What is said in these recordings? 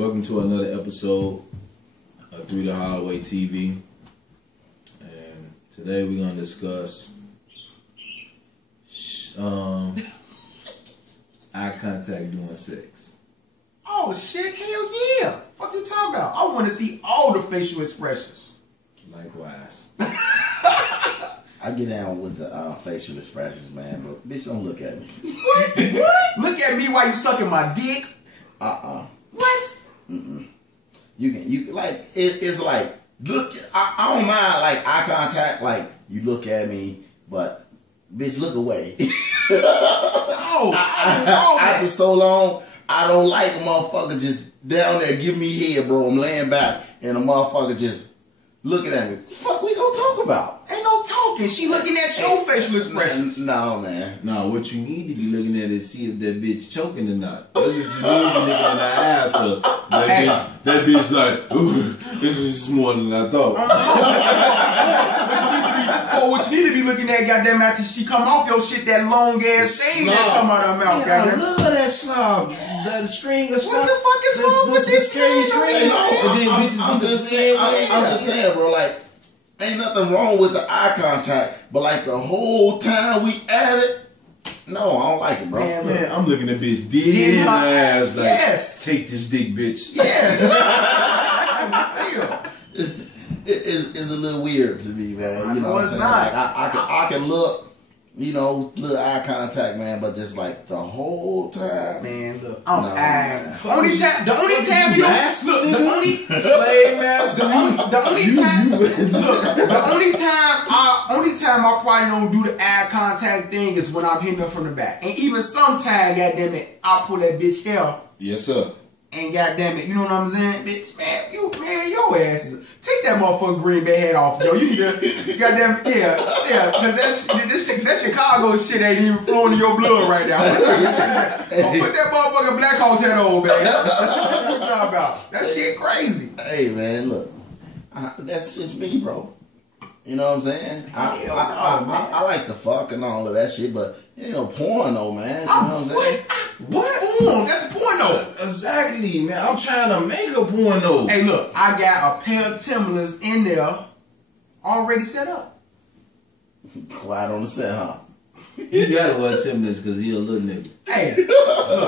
Welcome to another episode of Through the Hallway TV. And today we're going to discuss eye contact during sex. Oh shit, hell yeah. Fuck you talking about? I want to see all the facial expressions. Likewise. I get down with the facial expressions, man, but bitch, don't look at me. What? What? Look at me while you sucking my dick? What? You can like it's like look. I don't mind like eye contact, like you look at me, but bitch, look away. After so long, I don't like a motherfucker just down there giving me head, bro. I'm laying back and a motherfucker just looking at me. What the fuck we gonna talk about? Ain't no talking. She looking at your facial expressions. No, man. No, what you need to be looking at is see if that bitch choking or not. That's what you need to be looking in the eyes for. That bitch like, ooh, this is more than I thought. What you need to be looking at, goddamn, after she come off your shit, that long ass thing that come out of her mouth, I goddamn. love that slob. That string of What the fuck is wrong with this string? I'm just saying, bro, like, ain't nothing wrong with the eye contact, but like the whole time we at it, no, I don't like it, bro. Man, I'm looking at bitch dead in the ass like, yes. Take this dick, bitch. Yes. It's a little weird to me, man. You know what I'm saying? Not. Like, I can look, you know, little eye contact, man, but just like the whole time, man, look, the only time you don't look, the only slave master, the only time I probably don't do the eye contact thing is when I'm hitting her from the back, and even sometimes, goddamn it, I pull that bitch hair. Yes, sir. And goddamn it, you know what I'm saying, bitch, man, your ass is. Take that motherfucking green bay head off, yo. You need to, goddamn, yeah, because that Chicago shit ain't even flowing in your blood right now. Put that motherfucking Black Horse head on, man. What you talking about? That shit crazy. Hey, man, look, that's just me, bro. You know what I'm saying? I like the fuck and all of that shit, but it ain't no porno, man. You know what I'm saying? What porn? That's porno. Exactly, man. I'm trying to make a porno. Hey, look, I got a pair of Timberlands in there already set up. Quiet on the set, huh? You gotta wear Timberlands because he a little nigga. Hey,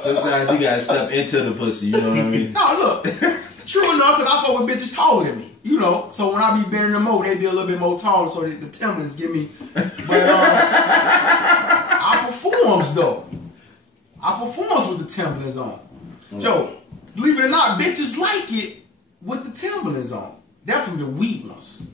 sometimes he gotta step into the pussy, you know what I mean? No, look, true enough, because I fuck with bitches taller than me, you know. So when I be bending them over, they be a little bit more taller, so that the Timberlands give me. But I performs though. I performs with the Timberlands on. Joe, believe it or not, bitches like it with the Timberlands on. Definitely the weak ones.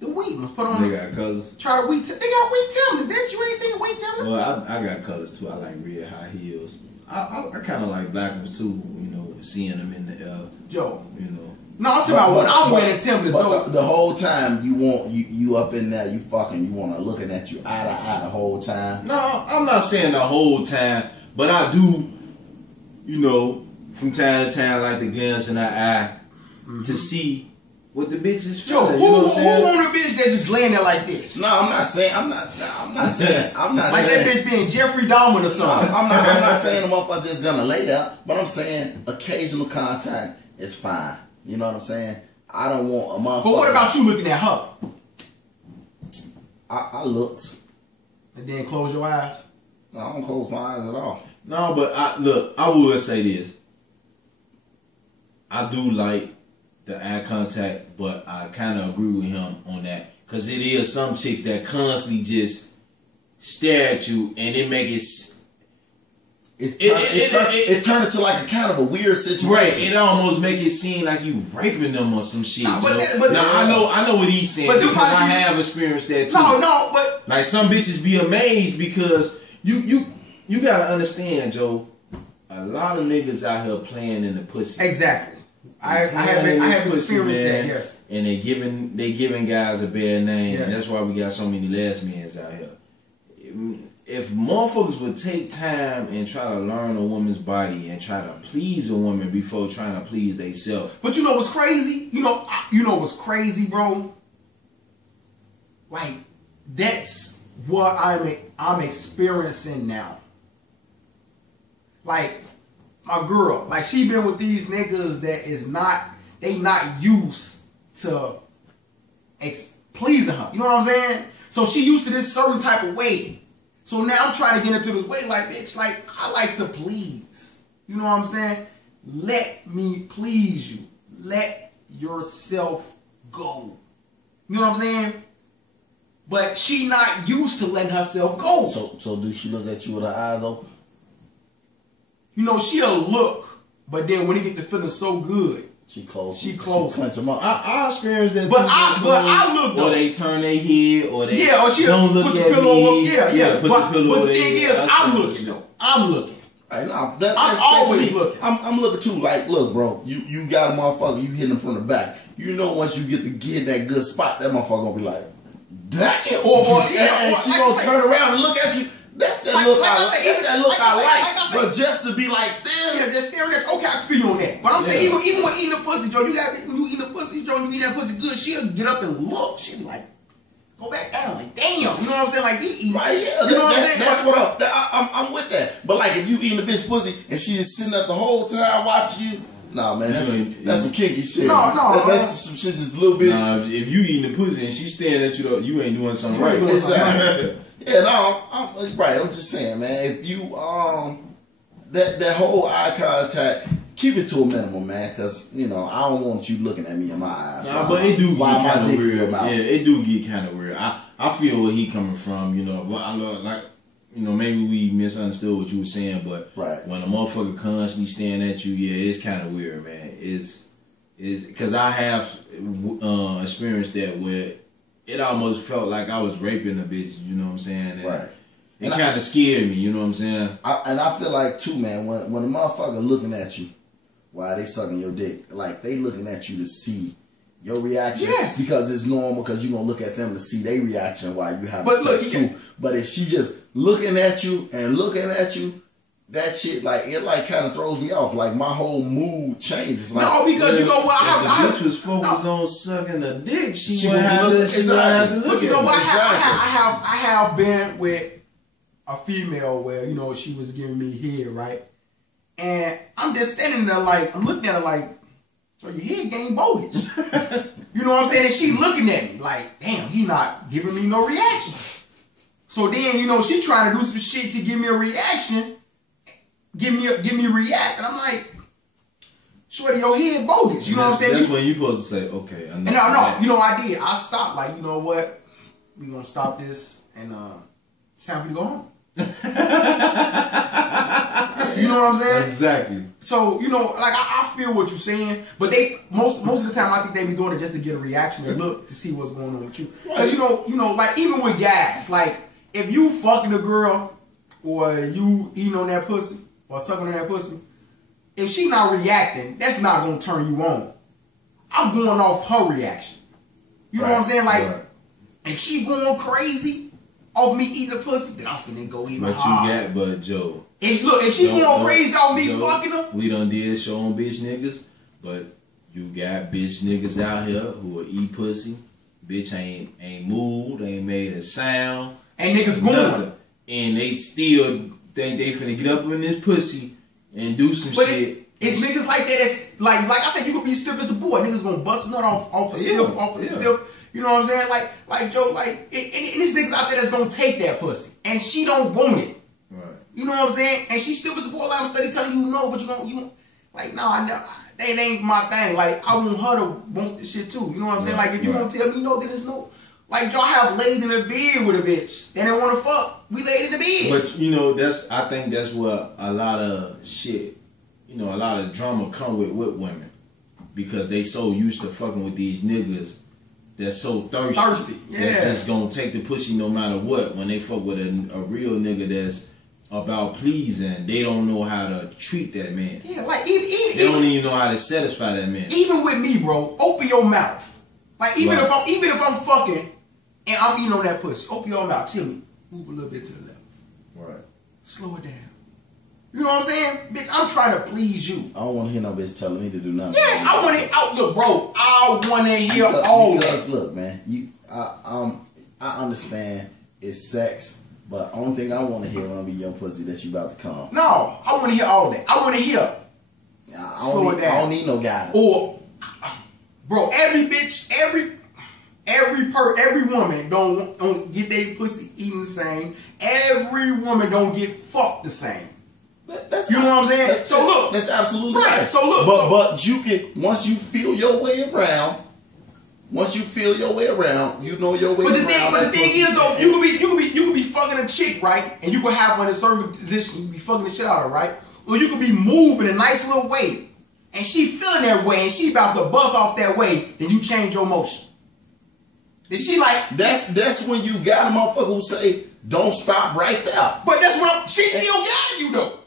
The weak ones. Put on. They got colors. Try the weak. They got weak Timberlands, bitch. You ain't seen weak Timberlands? Well, I got colors too. I like red high heels. I kind of like black ones too. You know, seeing them in the Joe. You know. No, I'm talking about when I'm wearing Timberlands. But the whole time you up in there, you fucking, you want to looking at you eye to eye the whole time. No, I'm not saying the whole time, but I do. You know, from time to time, like the glance in her eye to see what the bitch is feeling. Who want a bitch that's just laying there like this? No, I'm not saying. I'm not saying. Like that bitch being Jeffrey Dahmer or something. I'm not saying the motherfucker just gonna lay there, but I'm saying occasional contact is fine. You know what I'm saying? I don't want a motherfucker. But what about you looking at her? I looked. And then close your eyes? I don't close my eyes at all. No, but I will say this. I do like the eye contact, but I kind of agree with him on that. Because it is some chicks that constantly just stare at you and it make it turned into like a kind of a weird situation. Right, it almost make it seem like you raping them or some shit. Nah, I know what he's saying because I have experienced that too. No, but like some bitches be amazed because you gotta understand, Joe. A lot of niggas out here playing in the pussy. Exactly. I have experienced that. Yes. And they giving guys a bad name. Yes. And that's why we got so many last mans out here. If motherfuckers would take time and try to learn a woman's body and try to please a woman before trying to please themselves. But you know what's crazy? You know what's crazy, bro? Like, that's what I'm experiencing now. Like, my girl, like she been with these niggas that is not, they not used to pleasing her. You know what I'm saying? So she used to this certain type of way. So now I'm trying to get into this way, like, bitch, like, I like to please. You know what I'm saying? Let me please you. Let yourself go. You know what I'm saying? But she not used to letting herself go. So do she look at you with her eyes open? You know, she'll look, but then when it get to feeling so good, she close. She close. She clench them up. I experienced that. But I look though. Or they turn their head, or they or she don't look put at the pillow me. up. Yeah. But the thing is, I'm looking though. I'm looking. Right, no, I'm always looking. I'm looking too. Like, look, bro, you got a motherfucker. You hit him from the back. You know, once you get in that good spot, that motherfucker gonna be like, damn. And she gonna turn around and look at you. That's that look I like. That's that look I like. But just to be like this. Yeah, just staring at you. Okay, I can feel you on that. But I'm saying, even when eating a pussy, Joe, you eat a pussy, Joe, you eat that pussy good, she'll get up and look. She'll be like, go back down. Like, damn. You know what I'm saying? Like, you eat. Right, yeah. You know what I'm saying? That's what I'm with that. But like, if you eating a bitch pussy and she just sitting up the whole time watching you, nah, man, that's some kinky shit. No, that's some shit just a little bit. Nah, if you eating the pussy and she staring at you, though, you ain't doing something right. Exactly. Yeah, no, I'm right. I'm just saying, man. If you that whole eye contact, keep it to a minimum, man. Because I don't want you looking at me in my eyes. Nah, but it do get kind of weird. Yeah, it do get kind of weird. I feel where he coming from. But I like. Maybe we misunderstood what you were saying, but when a motherfucker constantly staring at you, yeah, it's kind of weird, man. It's because I have experienced that where it almost felt like I was raping a bitch. You know what I'm saying? And it kind of scared me. You know what I'm saying? I feel like too, man. When a motherfucker looking at you while they sucking your dick, like they looking at you to see your reaction, because it's normal, because you're gonna look at them to see their reaction while you having sex too. But if she just looking at you and looking at you, that shit it kind of throws me off. Like my whole mood changes. Like, no, because you know what? I bitch was focused on sucking a dick. She wouldn't have to look. But you know what? I have been with a female where she was giving me head, right? And I'm just standing there like I'm looking at her like, so your head game bogus. You know what I'm saying? And she looking at me like, damn, he not giving me no reaction. So then, she trying to do some shit to give me a reaction. Give me a react. And I'm like, shorty, your head bogus. You know what I'm saying? That's when you supposed to say, okay. No. I did. I stopped. Like, you know what? We gonna stop this, and it's time for you to go home. You know what I'm saying? Exactly. So, I feel what you're saying, but they most of the time I think they be doing it just to get a reaction and look to see what's going on with you. Because like even with guys, like if you fucking a girl or you eating on that pussy or sucking on that pussy, if she not reacting, that's not gonna turn you on. I'm going off her reaction. You know what I'm saying? Like if she going crazy off me eating the pussy, then I'm finna go even hard. But Joe. If she going crazy off me fucking her. We done did show on bitch niggas, but you got bitch niggas out here who will eat pussy. Bitch ain't moved, ain't made a sound. And niggas going. And they still think they finna get up in this pussy and do some shit. It's niggas like that that's like I said, you could be stiff as a boy. Niggas gonna bust a nut off a stiff, off a stiff. You know what I'm saying? Like Joe, and there's niggas out there that's gonna take that pussy. And she don't want it. Right. You know what I'm saying? And she still was a boy. Like I'm steady telling you no, but you like, no, I know. That ain't my thing. Like, I want her to want this shit too. You know what I'm saying? Like, if you gonna tell me no, then it's no. Like, y'all have laid in the bed with a bitch. They didn't want to fuck. We laid in the bed. But, I think that's what a lot of shit, a lot of drama come with women. Because they so used to fucking with these niggas that's so thirsty. That's just gonna take the pussy no matter what. When they fuck with a real nigga that's about pleasing, they don't know how to treat that man. Yeah, like they don't even know how to satisfy that man. Even with me, bro, open your mouth. Like even if I'm fucking and I'm eating on that pussy, open your mouth. Tell me, move a little bit to the left. Right. Slow it down. You know what I'm saying? Bitch, I'm trying to please you. I don't want to hear no bitch telling me to do nothing. Yes, I want to look, bro. I want to hear all that. Because look, man, I understand it's sex, But only thing I want to hear when I be your pussy that you about to come. No, I want to hear all that. I want to hear. I don't need no guidance. Or, bro, every bitch, every woman don't get their pussy eaten the same. Every woman don't get fucked the same. That's you know what I'm saying? So look, that's absolutely right. So look, but you can, once you feel your way around. Once you feel your way around, you know your way around. But the thing is though, you could be fucking a chick, right? And you could have her in a certain position, you could be fucking the shit out of her, right? Or you could be moving a nice little way, and she feeling that way, and she about to bust off that way, then you change your motion. Then she like that's when you got a motherfucker who say, don't stop right there. But that's what she still got you though.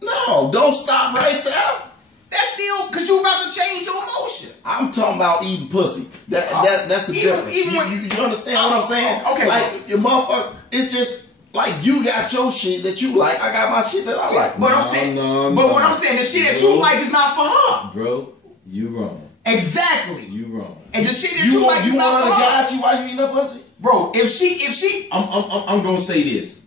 No, don't stop right there. That's still because you about to change your emotion. I'm talking about eating pussy. That's the difference. You understand what I'm saying? Okay. Like your motherfucker, it's just like you got your shit that you like. I got my shit that I like. But I'm saying, what I'm saying, the shit that you like is not for her, bro. You wrong. Exactly. You wrong. And the shit that you like is not for her. You want to guide you while you eating that pussy, bro? If she, I'm gonna say this.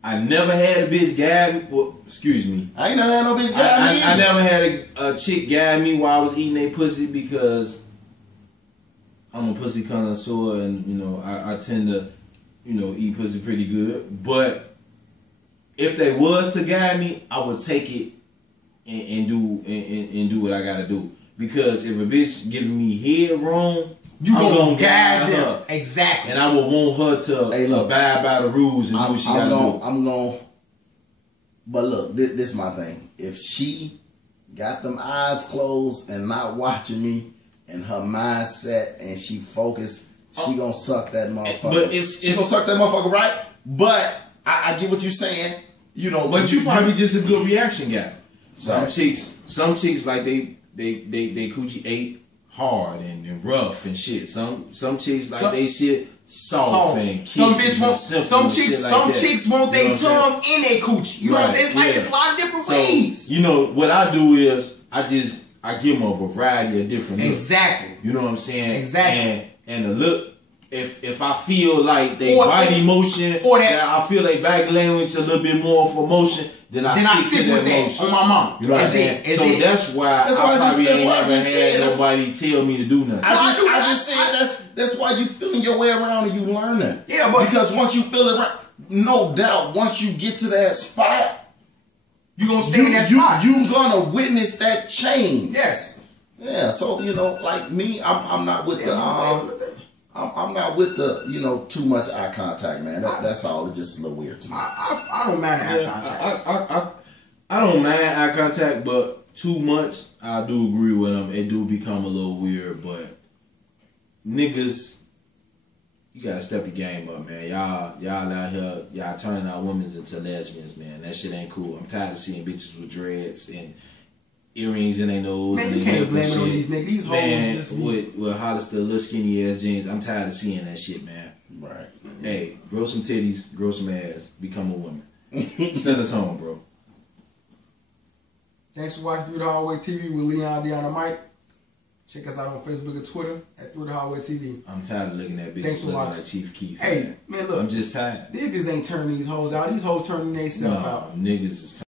I never had a bitch guide me. Well, excuse me. I ain't never had no bitch guide me. I never had a chick guide me while I was eating a pussy because I'm a pussy connoisseur and, you know, I tend to, you know, eat pussy pretty good. But if they was to guide me, I would take it and do what I gotta do. Because if a bitch giving me head wrong, you gonna guide her. Exactly. And I would want her to abide by the rules and do what she gotta do. I'm going. But look, this my thing. If she got them eyes closed and not watching me and her mindset and she focused, she gonna suck that motherfucker. But she gonna suck that motherfucker, right? But I get what you're saying. You know, but you probably just a good reaction guy. Some chicks like they coochie ate hard and rough and shit. Some chicks like they shit soft and some chicks want their tongue in their coochie. You know what I'm saying? It's like it's a lot of different ways. You know what I do is I give them a variety of different looks. Exactly. You know what I'm saying? Exactly. And the look, if I feel like they body motion or that I feel like back language a little bit more for motion, then I stick to that motion. On my mom. You know what I'm saying? So that's why I probably ain't never had nobody tell me to do nothing. I just said that's why you feeling your way around and you learning. Yeah, but because once you feel it around, no doubt, once you get to that spot, you're gonna stay in that spot. You're gonna witness that change. Yes. Yeah. So you know, like me, I'm not with I'm not with the, you know, too much eye contact, man. That's all. It's just a little weird to me. I don't mind eye contact. I don't mind eye contact, but too much, I do agree with them. It do become a little weird, but niggas, you gotta step your game up, man. Y'all out here, y'all turning our women into lesbians, man. That shit ain't cool. I'm tired of seeing bitches with dreads and earrings in their nose. Man, and you can't blame it on these niggas. These hoes just with Hollister little skinny ass jeans. I'm tired of seeing that shit, man. Right. Hey, grow some titties, grow some ass, become a woman. Send us home, bro. Thanks for watching Through the Hallway TV with Leondeionmike. Check us out on Facebook and Twitter at Through the Hallway TV. I'm tired of looking at bitches looking like Chief Keef. Hey, man, look. I'm just tired. Niggas ain't turning these hoes out. These hoes turning themselves out. Niggas is